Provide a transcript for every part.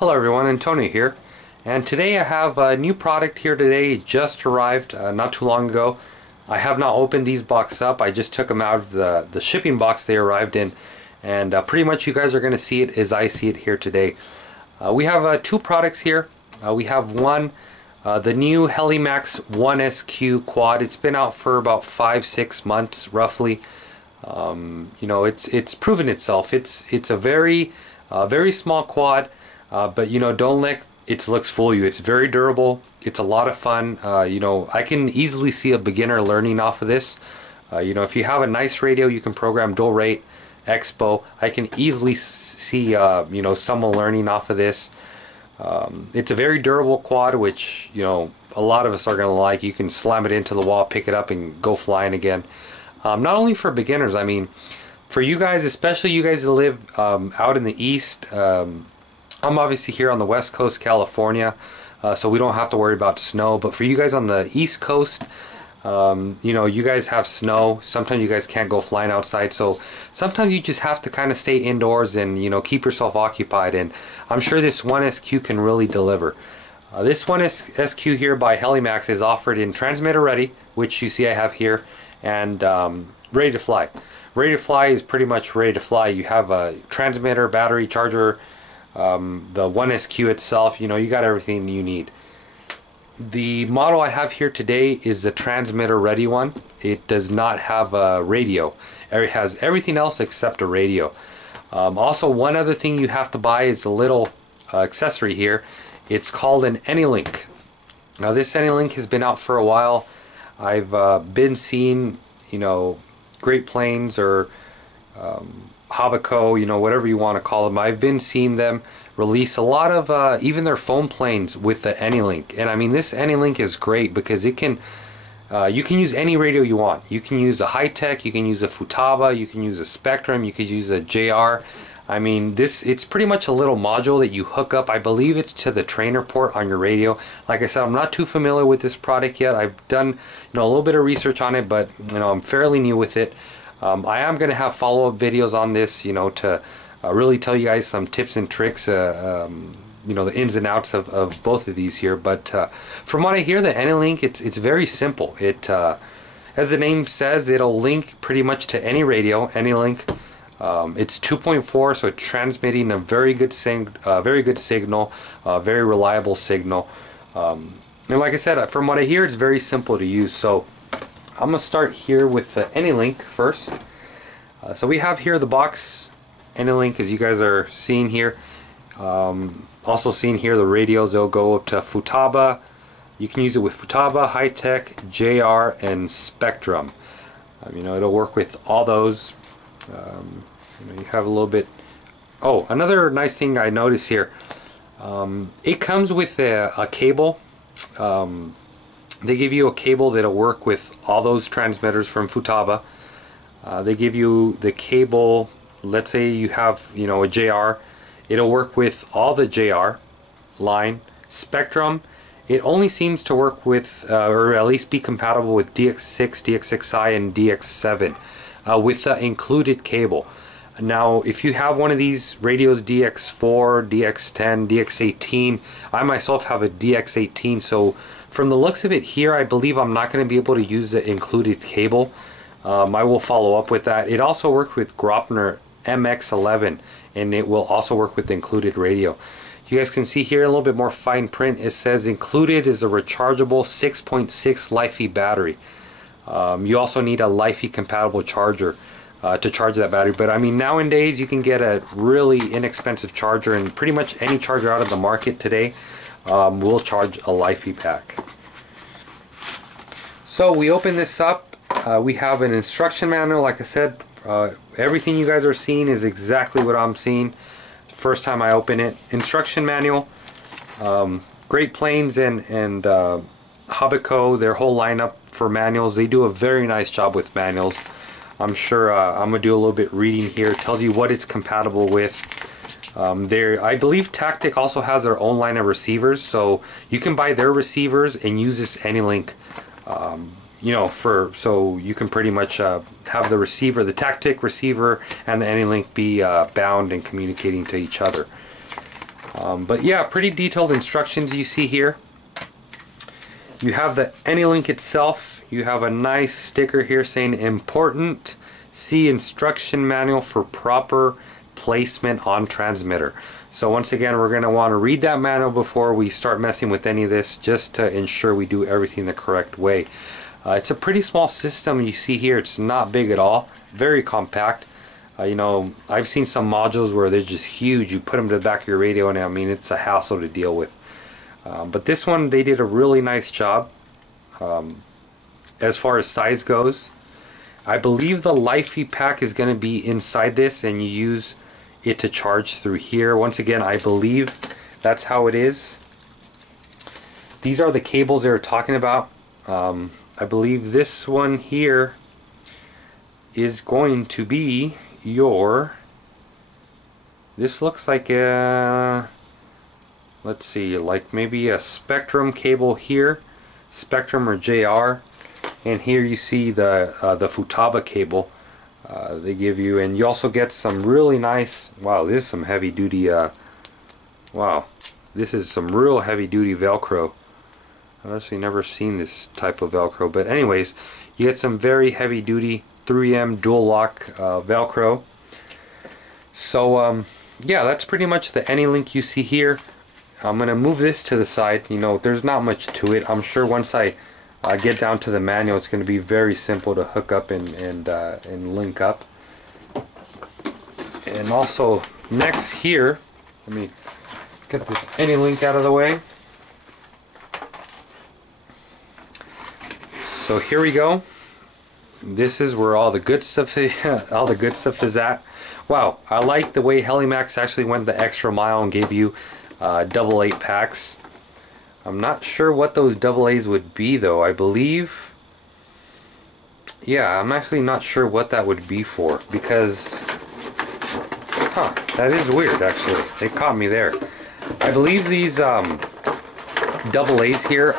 Hello everyone, Antonio here, and today I have a new product here today. It just arrived not too long ago. I have not opened these boxes up. I just took them out of the shipping box they arrived in, and pretty much you guys are going to see it as I see it here today. We have two products here. We have one, the new Helimax 1SQ quad. It's been out for about 5-6 months roughly. You know, it's proven itself. It's a very small quad. But you know, don't let its looks fool you. It's very durable. It's a lot of fun. You know, I can easily see a beginner learning off of this. You know, if you have a nice radio, you can program dual rate, expo. I can easily see you know, someone learning off of this. It's a very durable quad, which, you know, a lot of us are gonna like. You can slam it into the wall, pick it up, and go flying again. Not only for beginners, I mean, for you guys, especially you guys that live out in the east. I'm obviously here on the west coast, California, so we don't have to worry about snow. But for you guys on the east coast, you know, you guys have snow. Sometimes you guys can't go flying outside, so sometimes you just have to kind of stay indoors and, you know, keep yourself occupied. And I'm sure this 1SQ can really deliver. This 1SQ here by Helimax is offered in transmitter ready, which you see I have here, and ready to fly. Ready to fly is pretty much ready to fly. You have a transmitter, battery, charger, the 1SQ itself, you know, you got everything you need. The model I have here today is the transmitter ready one. It does not have a radio. It has everything else except a radio. Also, one other thing you have to buy is a little accessory here. It's called an Anylink. Now this Anylink has been out for a while. I've been seeing, you know, Great Plains or Habaco, you know, whatever you want to call them. I've been seeing them release a lot of even their phone planes with the Anylink. And I mean, this Anylink is great because it can you can use any radio you want. You can use a high-tech, you can use a Futaba, you can use a Spectrum, you could use a JR. I mean, it's pretty much a little module that you hook up. I believe it's to the trainer port on your radio. Like I said, I'm not too familiar with this product yet. I've done, you know, a little bit of research on it, but you know, I'm fairly new with it. I am going to have follow-up videos on this, you know, to really tell you guys some tips and tricks, you know, the ins and outs of both of these here. But from what I hear, the Anylink, it's very simple. It, as the name says, it'll link pretty much to any radio. Anylink. It's 2.4, so it's transmitting a very good signal, very reliable signal. And like I said, from what I hear, it's very simple to use. So I'm going to start here with the Anylink first. So we have here the box Anylink, as you guys are seeing here. Also seeing here the radios, they'll go up to Futaba. You can use it with Futaba, high-tech, JR, and Spectrum. You know, it'll work with all those. You know, you have a little bit. Oh, another nice thing I noticed here. It comes with a cable. They give you a cable that'll work with all those transmitters from Futaba. They give you the cable, let's say you have, you know, a JR. It'll work with all the JR line. Spectrum, it only seems to work with, or at least be compatible with DX6, DX6i, and DX7 with the included cable. Now, if you have one of these radios, DX4, DX10, DX18, I myself have a DX18, so from the looks of it here, I believe I'm not going to be able to use the included cable. I will follow up with that. It also works with Gropner MX11, and it will also work with the included radio. You guys can see here a little bit more fine print. It says included is a rechargeable 6.6 LiFi battery. You also need a LiFi compatible charger to charge that battery. But I mean, nowadays you can get a really inexpensive charger, and pretty much any charger out of the market today will charge a LiFi pack. So we open this up. We have an instruction manual. Like I said, everything you guys are seeing is exactly what I'm seeing first time I open it. Instruction manual. Great Plains and Habaco, their whole lineup for manuals, they do a very nice job with manuals. I'm sure I'm gonna do a little bit reading here. It tells you what it's compatible with. I believe Tactic also has their own line of receivers, so you can buy their receivers and use this Anylink. You know, so you can pretty much have the receiver, the Tactic receiver, and the Anylink be bound and communicating to each other. But yeah, pretty detailed instructions you see here. You have the Anylink itself. You have a nice sticker here saying important. See instruction manual for proper placement on transmitter. So once again, we're going to want to read that manual before we start messing with any of this, just to ensure we do everything the correct way. It's a pretty small system you see here. It's not big at all. Very compact. You know, I've seen some modules where they're just huge. You put them to the back of your radio and I mean it's a hassle to deal with. But this one, they did a really nice job as far as size goes. I believe the Lifey pack is going to be inside this and you use it to charge through here. Once again, I believe that's how it is. These are the cables they were talking about. I believe this one here is going to be your, this looks like a, let's see, like maybe a Spectrum cable here, Spectrum or JR, and here you see the Futaba cable they give you, and you also get some really nice, wow, this is some heavy duty, wow, this is some real heavy duty Velcro. I've actually never seen this type of Velcro, but anyways, you get some very heavy duty 3M dual lock Velcro. So yeah, that's pretty much the Anylink you see here. I'm gonna move this to the side. You know, there's not much to it. I'm sure once I get down to the manual, it's gonna be very simple to hook up and link up. And also next here, let me get this Anylink out of the way. So here we go. This is where all the good stuff all the good stuff is at. Wow, I like the way Helimax actually went the extra mile and gave you 8 packs. I'm not sure what those AA's would be though. I believe, yeah, I'm actually not sure what that would be for, because that is weird actually. They caught me there. I believe these AA's here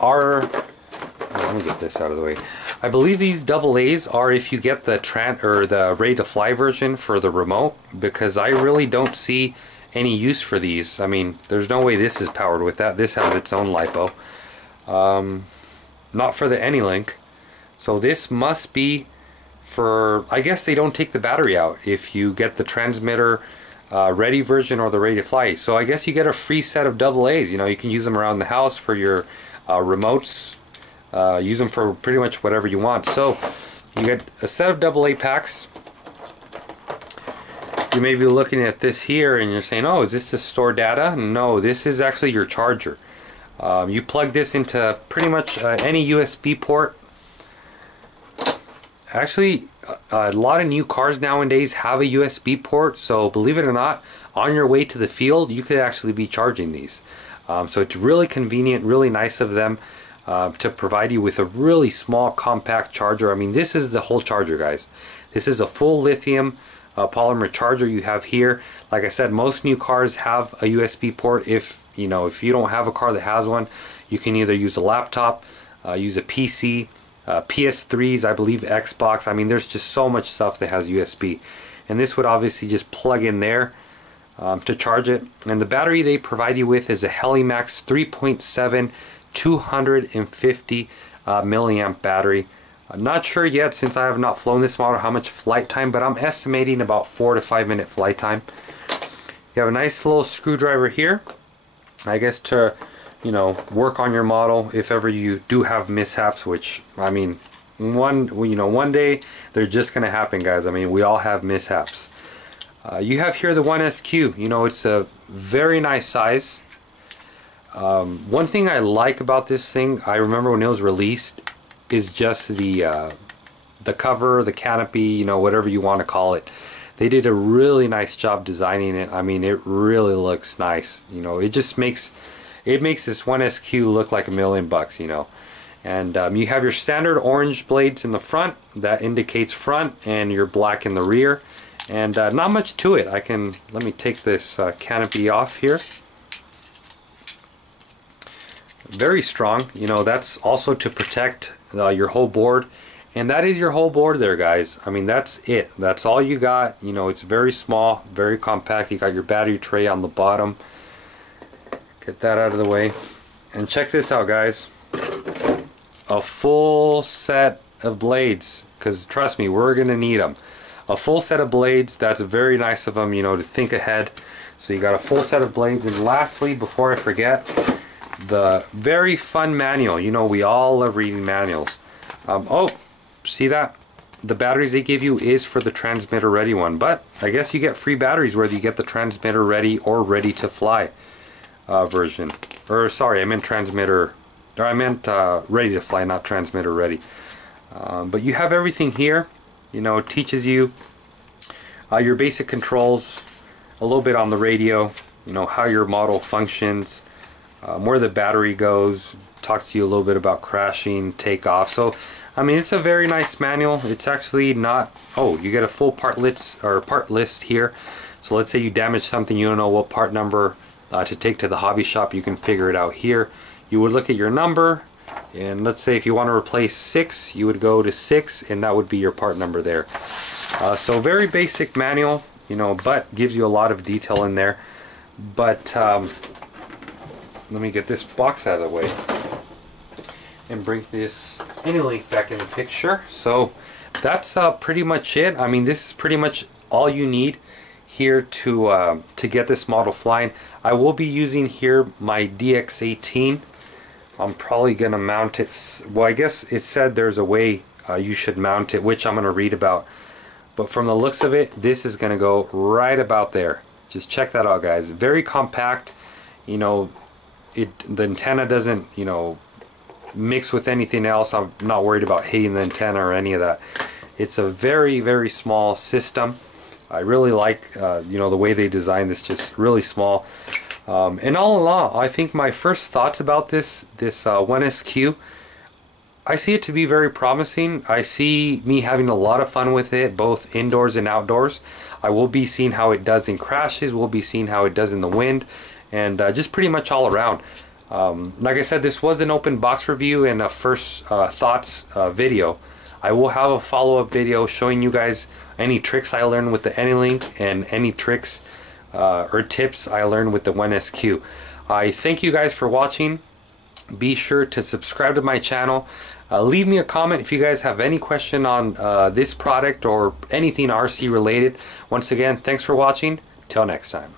are let me get this out of the way. I believe these AA's are if you get the ready to fly version for the remote, because I really don't see any use for these. I mean, there's no way this is powered with that. This has its own LiPo. Not for the Anylink. So this must be for, I guess they don't take the battery out if you get the transmitter ready version or the ready to fly. So I guess you get a free set of AA's. You know, you can use them around the house for your remotes. Use them for pretty much whatever you want. So you get a set of AA packs. You may be looking at this here and you're saying, oh, is this to store data? No, this is actually your charger. You plug this into pretty much any USB port. Actually, a lot of new cars nowadays have a USB port, so believe it or not, on your way to the field you could actually be charging these. So it's really convenient, really nice of them to provide you with a really small compact charger. I mean, this is the whole charger, guys. This is a full lithium polymer charger you have here. Like I said, most new cars have a USB port. If you don't have a car that has one, you can either use a laptop, use a PC, PS3s, I believe Xbox. I mean, there's just so much stuff that has USB, and this would obviously just plug in there to charge it. And the battery they provide you with is a Helimax 3.7 250 milliamp battery. I'm not sure yet, since I have not flown this model, how much flight time, but I'm estimating about 4 to 5 minute flight time. You have a nice little screwdriver here, I guess, to work on your model if ever you do have mishaps, which, I mean, one day they're just gonna happen, guys. I mean, we all have mishaps. You have here the 1SQ. It's a very nice size. One thing I like about this thing, I remember when it was released, is just the cover, the canopy, whatever you want to call it. They did a really nice job designing it. I mean, it really looks nice. It just makes this 1SQ look like $1 million, And you have your standard orange blades in the front that indicates front, and your black in the rear. And not much to it. Let me take this canopy off here. Very strong. That's also to protect your whole board And that is your whole board there, guys. I mean, that's it. That's all you got. You know, it's very small, very compact. You got your battery tray on the bottom. Get that out of the way. And check this out, guys. A full set of blades. Because trust me, we're going to need them. A full set of blades. That's very nice of them, you know, to think ahead. So you got a full set of blades. And lastly, before I forget, the very fun manual. You know, we all love reading manuals. Oh, see that? The batteries they give you is for the transmitter ready one. But I guess you get free batteries whether you get the transmitter ready or ready to fly version. Or sorry, I meant transmitter, or I meant ready to fly, not transmitter ready. But you have everything here. You know, it teaches you your basic controls, a little bit on the radio, you know, how your model functions, where the battery goes, talks to you a little bit about crashing, takeoff. So, I mean, it's a very nice manual. It's actually not, oh, you get a full part list here. So let's say you damage something, you don't know what part number to take to the hobby shop, you can figure it out here. You would look at your number, and let's say if you want to replace 6, you would go to 6, and that would be your part number there. So very basic manual, you know, but gives you a lot of detail in there. But let me get this box out of the way and bring this Anylink back in the picture. So that's pretty much it. I mean, this is pretty much all you need here to get this model flying. I will be using here my DX18. I'm probably gonna mount it, well, I guess it said there's a way you should mount it, which I'm gonna read about, but from the looks of it, this is gonna go right about there. Just check that out, guys. Very compact. You know, the antenna doesn't, you know, mix with anything else. I'm not worried about hitting the antenna or any of that. It's a very, very small system. I really like you know, the way they designed this, just really small. And all in all, I think my first thoughts about this 1SQ, I see it to be very promising. I see me having a lot of fun with it, both indoors and outdoors. I will be seeing how it does in crashes, we'll be seeing how it does in the wind, and just pretty much all around. Like I said, this was an open box review and a first thoughts video. I will have a follow-up video showing you guys any tricks I learned with the Anylink and any tricks or tips I learned with the 1SQ. I thank you guys for watching. Be sure to subscribe to my channel. Leave me a comment if you guys have any question on this product or anything RC related. Once again, thanks for watching. Till next time.